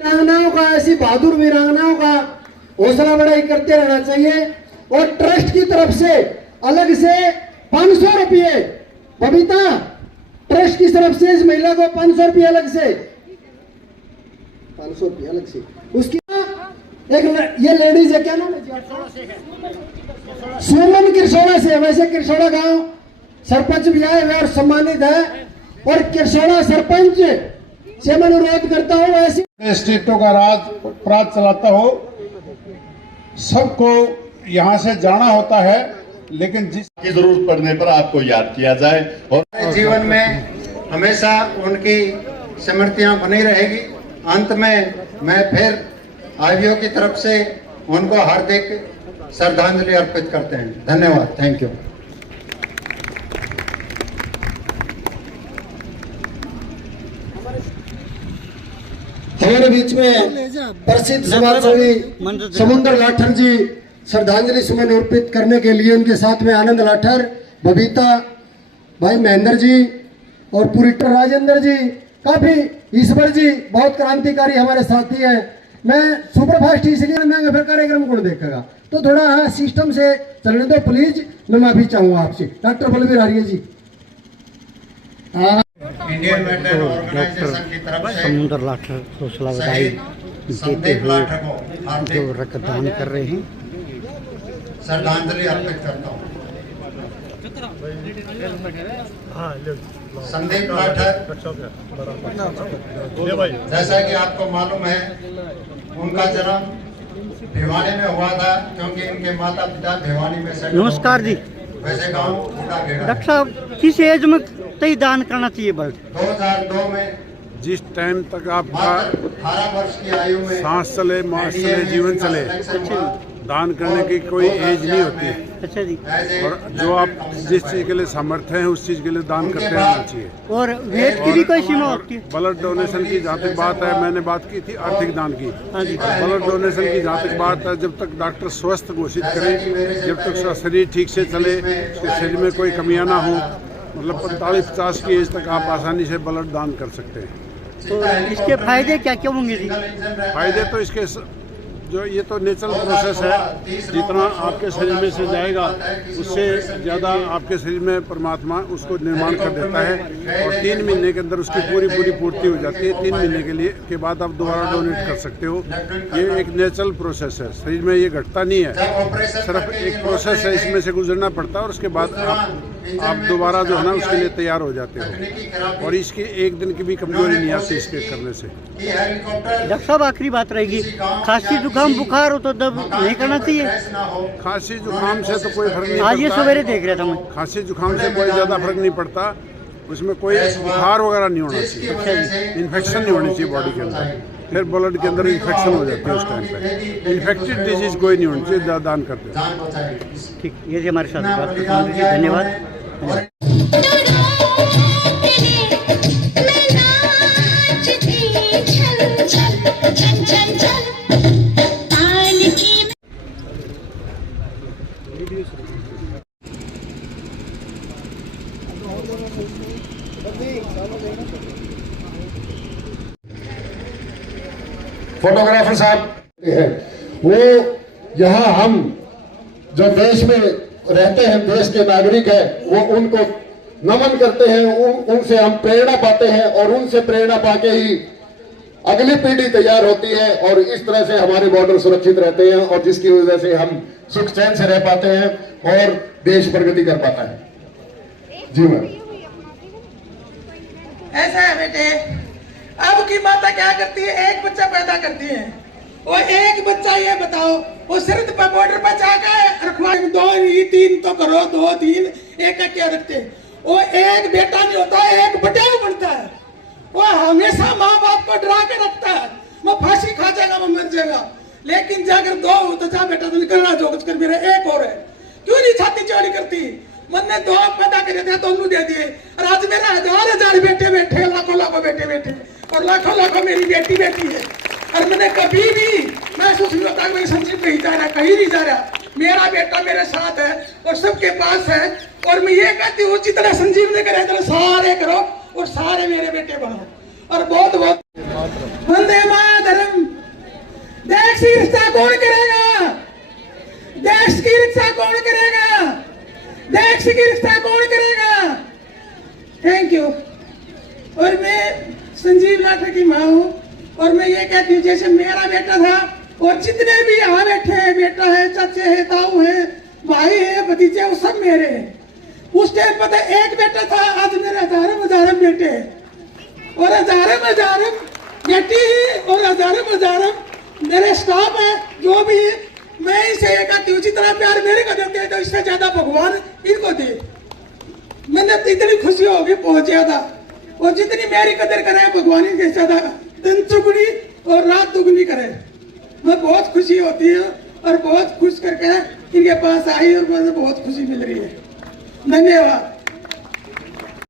वीरांगनाओं का, ऐसी बहादुर वीरांगनाओं का हौसला बढ़ाई करते रहना चाहिए। और ट्रस्ट की तरफ से अलग से 500 रुपये, बबीता ट्रस्ट की तरफ से इस महिला को 500 रुपये अलग से, 500 रुपये अलग से। उसकी एक ये लेडीज है, क्या नाम है? सुमन किरसोड़ा से। वैसे किरसोड़ा गांव सरपंच भी आए हुए और सम्मानित है, और किरसोड़ा सरपंच से मैं अनुरोध करता हूँ ऐसी स्टेटों का राज अपराध चलाता हो, सबको यहाँ से जाना होता है, लेकिन जिसकी जरूरत पड़ने पर आपको याद किया जाए और जीवन में हमेशा उनकी स्मृतियां बनी रहेगी। अंत में मैं फिर आईवीओ की तरफ से उनको हार्दिक श्रद्धांजलि अर्पित करते हैं। धन्यवाद। Thank you. हमारे बीच में प्रसिद्ध समाजसेवी समुद्र लाठर जी श्रद्धांजलि सुमन अर्पित करने के लिए उनके साथ में आनंद लाठर, बबीता, भाई महेंद्र जी और पूरी राजेंद्र जी, काफी ईश्वर जी, बहुत क्रांतिकारी हमारे साथी हैं। मैं सुपरफास्ट इसलिए मैं फिर कार्यक्रम कौन देखेगा, तो थोड़ा सिस्टम से चलने दो प्लीज। मैं माफी चाहूंगा आपसे। डॉक्टर बलबीर आर्य जी। इंडियन मेटल ऑर्गेनाइजेशन की तरफ से समुद्र लाठर हौसला बधाई देते हुए जो रक्तदान कर रहे हैं, श्रद्धांजलि अर्पित करता हूँ। संदीप लाठर, जैसा कि आपको मालूम है, उनका जन्म भिवानी में हुआ था, क्योंकि इनके माता पिता भिवानी में से। नमस्कार जी। वैसे गाँव डॉक्टर साहब, किस एज में तय दान करना चाहिए ब्लड? 2002 में जिस टाइम तक आपका 18 वर्ष की आयु में सांस चले, मास चले, जीवन चले, दान करने की कोई एज नहीं होती है। अच्छा जी। और जो आप जिस चीज के लिए समर्थ हैं उस चीज के लिए दान करते रहना चाहिए। और वेट की भी कोई सीमा होती है? ब्लड डोनेशन की जहाँ तक बात है, मैंने बात की थी आर्थिक दान की। ब्लड डोनेशन की जहाँ तक बात है, जब तक डॉक्टर स्वस्थ घोषित करे, जब तक उसका शरीर ठीक से चले, उसके शरीर में कोई कमियां ना हो, मतलब 45-50 की एज तक आप आसानी से ब्लड दान कर सकते हैं। तो इसके फायदे क्या क्या होंगे जी? फायदे तो इसके जो ये तो नेचुरल प्रोसेस है, जितना आपके शरीर में से जाएगा उससे ज़्यादा आपके शरीर में परमात्मा उसको निर्माण कर देता है, और 3 महीने के अंदर उसकी पूरी पूर्ति हो जाती है। 3 महीने के बाद आप दोबारा डोनेट कर सकते हो। ये एक नेचुरल प्रोसेस है, शरीर में ये घटता नहीं है, सिर्फ एक प्रोसेस है, इसमें से गुजरना पड़ता है और उसके बाद आप दोबारा जो है ना उसके लिए तैयार हो जाते हो, और इसकी एक दिन की भी कमजोरी नहीं आती इसके करने से। डॉक्टर साहब, आखिरी बात रहेगी, खांसी जुकाम बुखार हो तो दब नहीं करना चाहिए? खांसी जुकाम से तो कोई फर्क नहीं आज ये पड़ता। सवेरे देख रहा था मैं, खांसी जुकाम से कोई ज़्यादा फर्क नहीं पड़ता, उसमें कोई बुखार वगैरह नहीं होना चाहिए, इन्फेक्शन नहीं होनी चाहिए बॉडी के अंदर, फिर ब्लड के अंदर इन्फेक्शन हो जाती है उस टाइम पे। इन्फेक्टेड डिजीज कोई नहीं होनी चाहिए, दान करते हैं। ठीक, ये जी हमारे साथ बात करने के लिए धन्यवाद। फोटोग्राफर साहब है वो, यहाँ हम जो देश में रहते हैं, देश के नागरिक हैं, वो उनको नमन करते हैं, उनसे हम प्रेरणा पाते हैं, और उनसे प्रेरणा पाके ही अगली पीढ़ी तैयार होती है, और इस तरह से हमारे बॉर्डर सुरक्षित रहते हैं, और जिसकी वजह से हम सुख चैन से रह पाते हैं और देश प्रगति कर पाता है। जी मैम। ऐसा है बेटे, अब की माता क्या करती है, एक बच्चा पैदा करती है, वो एक बच्चा, ये बताओ, वो सिर्फ बॉर्डर पर जाकर रखवा 2-3 तो करो, 2-3 एक का क्या रखते हैं, वो एक बेटा नहीं होता, एक बटाव बनता है। वो हमेशा माँ बाप को डरा के रखता है, मैं फांसी खा जाएगा, मैं मर जाएगा, लेकिन जाकर 2 हो तो जा बेटा, तो निकलना जो कुछ कर, मेरा एक और है, क्यों नहीं छाती चौड़ी करती? मैंने 2 पैदा करे थे, दोनों दे दिए, और आज मेरा 1000 बेटे बैठे, लाखों बेटे बैठे, और लाखों मेरी बेटी बैठी है। और मैंने कभी भी महसूस नहीं होता मेरी संजीव नहीं जा रहा, कहीं नहीं जा रहा, मेरा बेटा मेरे साथ है और सबके पास है। और मैं ये कहती हूँ, जितना संजीव ने करे इतना सारे करो, और सारे मेरे बेटे बनो। और बहुत बहुत वंदे मातरम। देश की रक्षा कौन करेगा? देश की रक्षा कौन करेगा? देश की रक्षा कौन करेगा? Thank you. और मैं संजीव लाठर की माँ हूँ और मैं ये कहती हूँ जैसे मेरा बेटा था और जितने भी यहाँ बैठे हैं, बेटा है, चाचे है, ताऊ है, भाई है, भतीजे, वो सब मेरे हैं। उस टाइम पता एक बेटा था, आज मेरे हजारों बेटे हैं और हजारों बेटी और हजारों मेरे स्टाफ है, जो भी है। मैं इसे एक कहती हूँ जितना प्यार मेरे को देते हैं तो इससे ज्यादा भगवान इनको दे। मैंने इतनी खुशी होगी बहुत ज्यादा, और जितनी मेरी कदर करे भगवान इनके ज्यादा दिन चुगनी और रात दुगनी करे। मैं बहुत खुशी होती है और बहुत खुश करके इनके पास आई और मुझे बहुत खुशी मिल रही है। धन्यवाद।